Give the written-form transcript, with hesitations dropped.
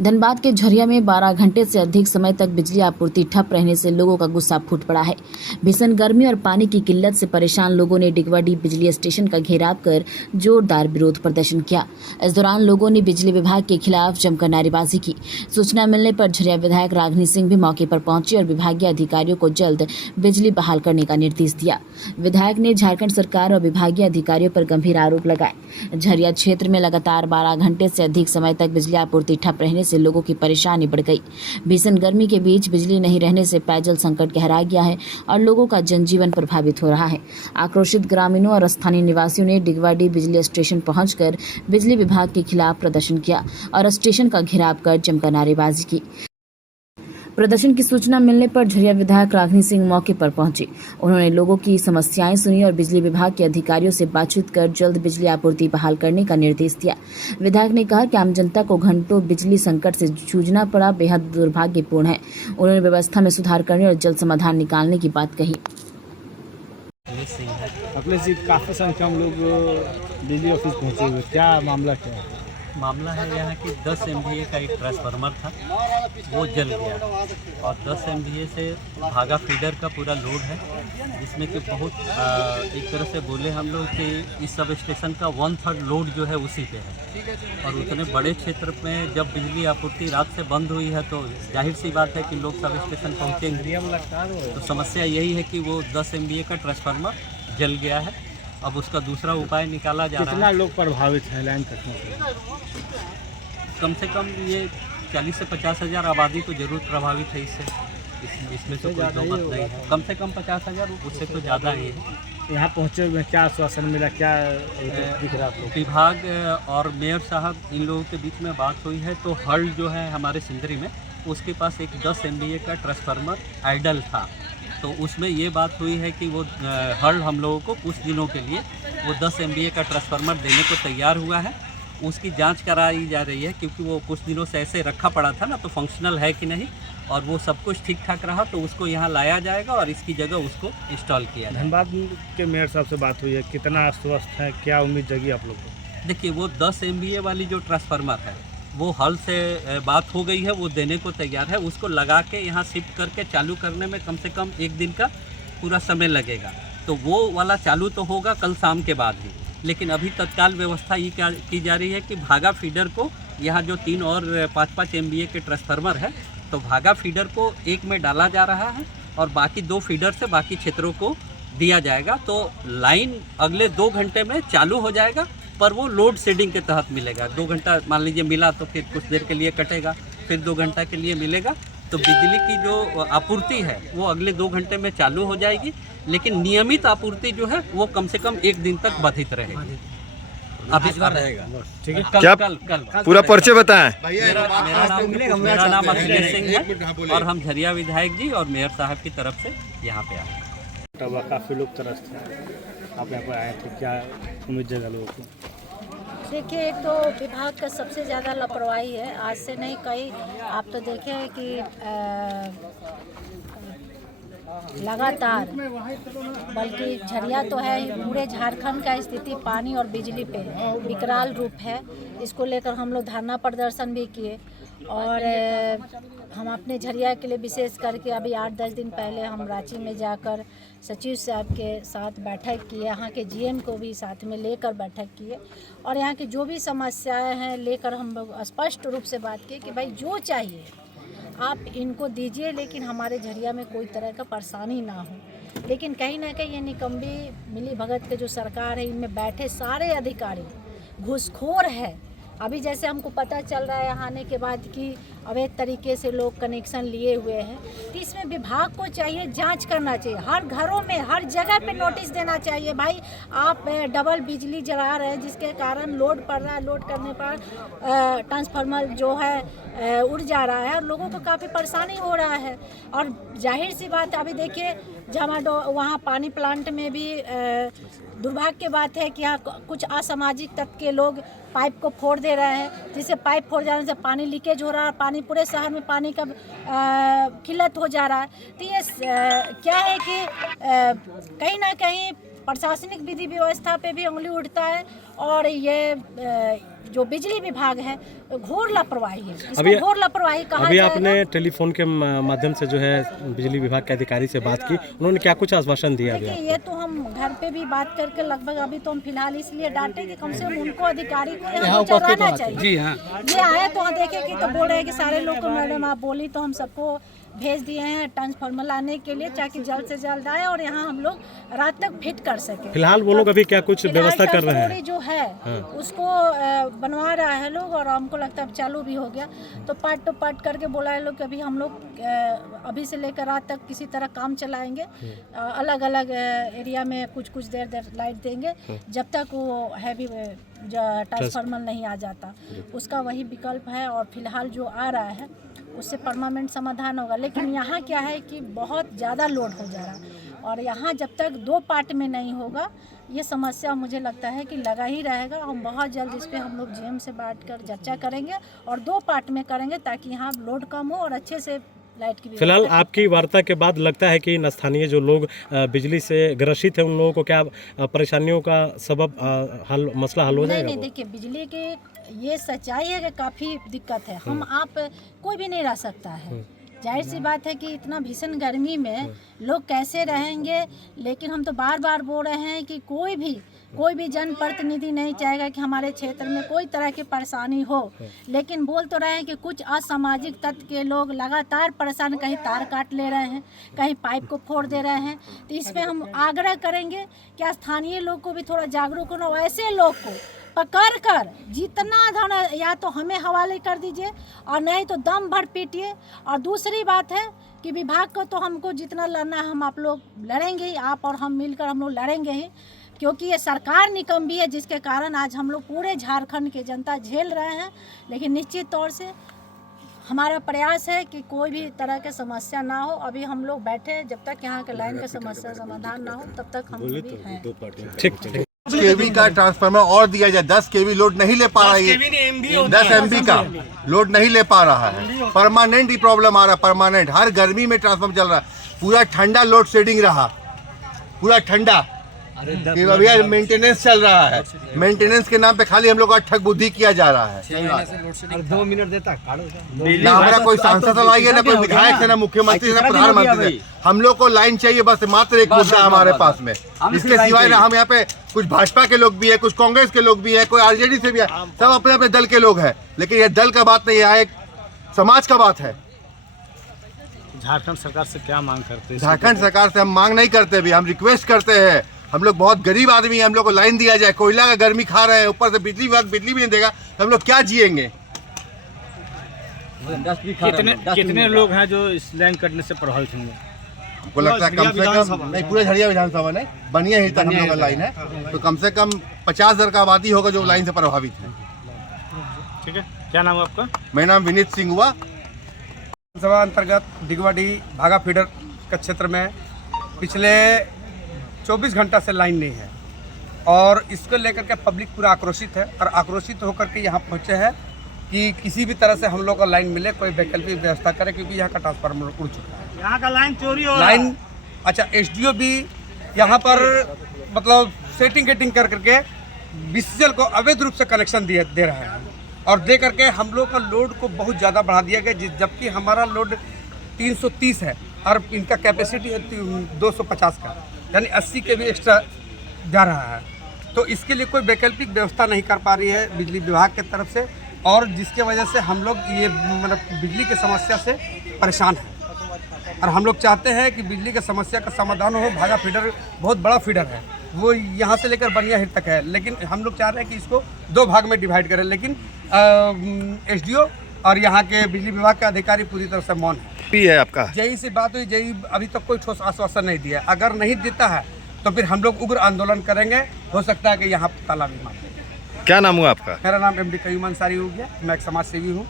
धनबाद के झरिया में 12 घंटे से अधिक समय तक बिजली आपूर्ति ठप रहने से लोगों का गुस्सा फूट पड़ा है। भीषण गर्मी और पानी की किल्लत से परेशान लोगों ने डिगवाडी बिजली स्टेशन का घेराव कर जोरदार विरोध प्रदर्शन किया। इस दौरान लोगों ने बिजली विभाग के खिलाफ जमकर नारेबाजी की। सूचना मिलने पर झरिया विधायक राघनी सिंह भी मौके पर पहुंचे और विभागीय अधिकारियों को जल्द बिजली बहाल करने का निर्देश दिया। विधायक ने झारखंड सरकार और विभागीय अधिकारियों पर गंभीर आरोप लगाए। झरिया क्षेत्र में लगातार 12 घंटे से अधिक समय तक बिजली आपूर्ति ठप रहने से लोगों की परेशानी बढ़ गई। भीषण गर्मी के बीच बिजली नहीं रहने से पेयजल संकट गहरा गया है और लोगों का जनजीवन प्रभावित हो रहा है। आक्रोशित ग्रामीणों और स्थानीय निवासियों ने डिगवाडी बिजली स्टेशन पहुंचकर बिजली विभाग के खिलाफ प्रदर्शन किया और स्टेशन का घेराव कर जमकर नारेबाजी की। प्रदर्शन की सूचना मिलने पर झरिया विधायक राघनी सिंह मौके पर पहुंचे। उन्होंने लोगों की समस्याएं सुनी और बिजली विभाग के अधिकारियों से बातचीत कर जल्द बिजली आपूर्ति बहाल करने का निर्देश दिया। विधायक ने कहा कि आम जनता को घंटों बिजली संकट से जूझना पड़ा बेहद दुर्भाग्यपूर्ण है। उन्होंने व्यवस्था में सुधार करने और जल्द समाधान निकालने की बात कही। अपने से काफ़ी संख्या में लोग बिजली ऑफिस पहुंचे हुए, क्या मामला क्या है? मामला है यहाँ कि 10 MVA का एक ट्रांसफार्मर था, वो जल गया और 10 MVA से भागा फीडर का पूरा लोड है, जिसमें कि बहुत एक तरह से बोले हम लोग कि इस सब स्टेशन का 1/3 लोड जो है उसी पे है। और उतने बड़े क्षेत्र में जब बिजली आपूर्ति रात से बंद हुई है तो जाहिर सी बात है कि लोग सब स्टेशन पहुँचेंगे। तो समस्या यही है कि वो 10 MVA का ट्रांसफार्मर जल गया है। अब उसका दूसरा उपाय निकाला जा रहा है। कितना लोग प्रभावित हैं लाइन कटने से? कम से कम ये 40 से 50 हज़ार आबादी तो जरूर प्रभावित है इससे। इसमें तो कोई दो मत नहीं है। कम से कम 50,000, उससे तो ज़्यादा ही है। यहाँ पहुँचे हुए क्या आश्वासन मिला, क्या दिख रहा है? विभाग और मेयर साहब इन लोगों के बीच में बात हुई है तो हल जो है हमारे सिंदरी में, उसके पास एक 10 MVA का ट्रांसफार्मर आइडल था। तो उसमें ये बात हुई है कि वो हल हम लोगों को कुछ दिनों के लिए वो 10 MVA का ट्रांसफार्मर देने को तैयार हुआ है। उसकी जांच कराई जा रही है क्योंकि वो कुछ दिनों से ऐसे रखा पड़ा था ना, तो फंक्शनल है कि नहीं, और वो सब कुछ ठीक ठाक रहा तो उसको यहाँ लाया जाएगा और इसकी जगह उसको इंस्टॉल किया जाएगा। धनबाद के मेयर साहब से बात हुई है, कितना आश्वस्त है, क्या उम्मीद जगी आप लोग को? देखिए, वो 10 MVA वाली जो ट्रांसफार्मर है वो हल से बात हो गई है, वो देने को तैयार है। उसको लगा के यहाँ शिफ्ट करके चालू करने में कम से कम 1 दिन का पूरा समय लगेगा। तो वो वाला चालू तो होगा कल शाम के बाद ही, लेकिन अभी तत्काल व्यवस्था ये की जा रही है कि भागा फीडर को, यहाँ जो 3 और 5-5 MVA के ट्रांसफार्मर है, तो भागा फीडर को एक में डाला जा रहा है और बाकी 2 फीडर से बाकी क्षेत्रों को दिया जाएगा। तो लाइन अगले 2 घंटे में चालू हो जाएगा, पर वो लोड शेडिंग के तहत मिलेगा। 2 घंटा मान लीजिए मिला तो फिर कुछ देर के लिए कटेगा, फिर 2 घंटा के लिए मिलेगा। तो बिजली की जो आपूर्ति है वो अगले 2 घंटे में चालू हो जाएगी, लेकिन नियमित आपूर्ति जो है वो कम से कम 1 दिन तक बाधित रहेगी। अभी रहेगा, ठीक है। क्या कल पूरा परिचय बताएं? मेरा नाम अखिलेश सिंह है और हम झरिया विधायक जी और मेयर साहब की तरफ से यहाँ पे आए। काफ़ी लोग तरस थे, आप यहाँ पर आए तो क्या उम्मीद जगा लोगों को? देखिए, एक तो विभाग का सबसे ज़्यादा लापरवाही है। आज से नहीं, कई आप तो देखें कि लगातार, बल्कि झरिया तो है, पूरे झारखंड का स्थिति पानी और बिजली पे विकराल रूप है। इसको लेकर हम लोग धरना प्रदर्शन भी किए और हम अपने झरिया के लिए विशेष करके अभी 8-10 दिन पहले हम रांची में जाकर सचिव साहब के साथ बैठक किए, यहाँ के GM को भी साथ में लेकर बैठक किए और यहाँ की जो भी समस्याएं हैं लेकर हम लोग स्पष्ट रूप से बात की कि भाई जो चाहिए आप इनको दीजिए, लेकिन हमारे झरिया में कोई तरह का परेशानी ना हो। लेकिन कहीं ना कहीं ये निकम्बी मिली भगत के जो सरकार है, इनमें बैठे सारे अधिकारी घूसखोर है। अभी जैसे हमको पता चल रहा है यहाँ आने के बाद कि अवैध तरीके से लोग कनेक्शन लिए हुए हैं, तो इसमें विभाग को चाहिए जांच करना चाहिए। हर घरों में, हर जगह पे नोटिस देना चाहिए, भाई आप डबल बिजली जला रहे हैं जिसके कारण लोड पड़ रहा है, लोड करने पर ट्रांसफार्मर जो है उड़ जा रहा है और लोगों को काफ़ी परेशानी हो रहा है। और जाहिर सी बात है, अभी देखिए जमाडो वहाँ पानी प्लांट में भी दुर्भाग्य की बात है कि यहाँ कुछ असामाजिक तत्व के लोग पाइप को फोड़ दे रहे हैं, जिससे पाइप फोड़ जाने से पानी लीकेज हो रहा है, पानी पूरे शहर में पानी का किल्लत हो जा रहा है। तो ये क्या है कि कहीं ना कहीं प्रशासनिक विधि व्यवस्था पे भी उंगली उठता है और ये जो बिजली विभाग है घोर लापरवाही है, अभी- इसको घोर लापरवाही कहा अभी जाएगा। आपने टेलीफोन के माध्यम से जो है बिजली विभाग के अधिकारी से बात की, उन्होंने क्या कुछ आश्वासन दिया अभी देखिए, ये तो हम घर पे भी बात करके लगभग अभी तो हम फिलहाल इसलिए डांटे कि कम से कम उनको अधिकारी को यहाँ उपस्थित रहना चाहिए। जी हाँ। ये आए तो हाँ देखे कि तो बोल रहे हैं कि सारे लोग को मैडम आप बोली तो हम सबको भेज दिए हैं ट्रांसफार्मर लाने के लिए, ताकि जल्द से जल्द आए और यहाँ हम लोग रात तक फिट कर सके। फिलहाल वो लोग अभी क्या कुछ व्यवस्था कर रहे हैं? जो है उसको बनवा रहा है लोग, और हमको लगता है अब चालू भी हो गया। तो पार्ट टू पार्ट करके बोला है लोग कि अभी हम लोग अभी से लेकर रात तक किसी तरह काम चलाएंगे, अलग अलग एरिया में कुछ कुछ देर लाइट देंगे जब तक वो हैवी ट्रांसफार्मर नहीं आ जाता। उसका वही विकल्प है, और फिलहाल जो आ रहा है उससे परमानेंट समाधान होगा। लेकिन यहाँ क्या है कि बहुत ज़्यादा लोड हो जा रहा है, और यहाँ जब तक 2 पार्ट में नहीं होगा ये समस्या मुझे लगता है कि लगा ही रहेगा। हम बहुत जल्द इस पर हम लोग जीएम से बात कर चर्चा करेंगे और 2 पार्ट में करेंगे, ताकि यहाँ लोड कम हो और अच्छे से लाइट की। फिलहाल आपकी वार्ता के बाद लगता है कि इन स्थानीय जो लोग बिजली से ग्रसित हैं उन लोगों को क्या परेशानियों का सबब मसला हल हो जाएगा? नहीं, देखिए, बिजली की ये सच्चाई है कि काफ़ी दिक्कत है। हम आप कोई भी नहीं रह सकता है, जाहिर सी बात है कि इतना भीषण गर्मी में लोग कैसे रहेंगे। लेकिन हम तो बार बार बोल रहे हैं कि कोई भी जनप्रतिनिधि नहीं चाहेगा कि हमारे क्षेत्र में कोई तरह की परेशानी हो। लेकिन बोल तो रहे हैं कि कुछ असामाजिक तत्व के लोग लगातार परेशान, कहीं तार काट ले रहे हैं, कहीं पाइप को फोड़ दे रहे हैं। तो इस पर हम आग्रह करेंगे कि स्थानीय लोग को भी थोड़ा जागरूक होना, ऐसे लोग को पकड़ कर जितना धन या तो हमें हवाले कर दीजिए और नहीं तो दम भर पीटिए। और दूसरी बात है कि विभाग को तो हमको जितना लड़ना है हम आप लोग लड़ेंगे ही, आप और हम मिलकर हम लोग लड़ेंगे ही, क्योंकि ये सरकार निकम्मी है जिसके कारण आज हम लोग पूरे झारखंड के जनता झेल रहे हैं। लेकिन निश्चित तौर से हमारा प्रयास है कि कोई भी तरह के समस्या ना हो। अभी हम लोग बैठे हैं, जब तक यहाँ के लाइन का समस्या समाधान ना हो तब तक हम भी हैं। ठीक। केवी का ट्रांसफार्मर और दिया जाए। 10 केवी लोड नहीं ले पा रहा है, 10 MB का लोड नहीं ले पा रहा है। परमानेंट ही प्रॉब्लम आ रहा है, परमानेंट। हर गर्मी में ट्रांसफार्मर चल रहा है, पूरा ठंडा लोड शेडिंग रहा, पूरा ठंडा। भैया मेंटेनेंस चल रहा है, मेंटेनेंस के नाम पे खाली हम लोग का ठग बुद्धि किया जा रहा है। 2 मिनट देता ना हमारा कोई सांसद आई है, ना कोई विधायक है, ना मुख्यमंत्री, ना प्रधानमंत्री। हम लोग को लाइन चाहिए, बस मात्र एक मुद्दा है हमारे पास में। इसके सिवाय ना हम यहाँ पे कुछ भाजपा के लोग भी है, कुछ कांग्रेस के लोग भी है, कोई आरजेडी से भी है, सब अपने अपने दल के लोग हैं। लेकिन ये दल का बात नहीं है, एक समाज का बात है। झारखंड सरकार से क्या मांग करते हैं? झारखंड सरकार से हम मांग नहीं करते भी, हम रिक्वेस्ट करते हैं। हम लोग बहुत गरीब आदमी हैं, हम लोग को लाइन दिया जाए। कोयला का गर्मी खा रहे हैं, ऊपर से बिजली विभाग बिजली भी नहीं देगा, तो हम लोग क्या जिएंगे? कितने लोग हैं जो इस लाइन कटने से प्रभावित होंगे? हमको लगता है कम से कम नहीं, पूरे झरिया विधानसभा नहीं, बनिया ही तक हम लोग का लाइन है, तो कम से कम 50,000 का आबादी होगा जो लाइन से प्रभावित है। ठीक है, क्या नाम है आपका? मेरा नाम विनीत सिंह हुआ। विधानसभा अंतर्गत डिगवाडी भागा फीडर के क्षेत्र में पिछले 24 घंटा से लाइन नहीं है, और इसको लेकर के पब्लिक पूरा आक्रोशित है। और आक्रोशित होकर के यहाँ पहुँचे हैं कि किसी भी तरह से हम लोग को लाइन मिले, कोई वैकल्पिक व्यवस्था करे, क्योंकि यहाँ का ट्रांसफार्मर उड़ चुका है। यहाँ का लाइन चोरी हो रहा है। लाइन अच्छा, SDO भी यहाँ पर मतलब सेटिंग कर करके BCL को अवैध रूप से कनेक्शन दे रहा है, और दे करके हम लोग का लोड को बहुत ज़्यादा बढ़ा दिया गया, जबकि हमारा लोड 330 है और इनका कैपेसिटी है 250 का, यानी 80 के भी एक्स्ट्रा जा रहा है। तो इसके लिए कोई वैकल्पिक व्यवस्था नहीं कर पा रही है बिजली विभाग की तरफ से, और जिसके वजह से हम लोग ये मतलब बिजली की समस्या से परेशान हैं। और हम लोग चाहते हैं कि बिजली की समस्या का समाधान हो। भागा फीडर बहुत बड़ा फीडर है, वो यहाँ से लेकर बनिया हिट तक है, लेकिन हम लोग चाह रहे हैं कि इसको 2 भाग में डिवाइड करें। लेकिन SDO और यहाँ के बिजली विभाग के अधिकारी पूरी तरह से मौन है। आपका जेई से बात हुई, जेई अभी तक कोई ठोस आश्वासन नहीं दिया। अगर नहीं देता है तो फिर हम लोग उग्र आंदोलन करेंगे। हो सकता है कि यहाँ ताला भी मार देंगे। क्या नाम हुआ आपका? मेरा नाम MD कयूम अंसारी हो गया, मैं एक समाज सेवी हूँ।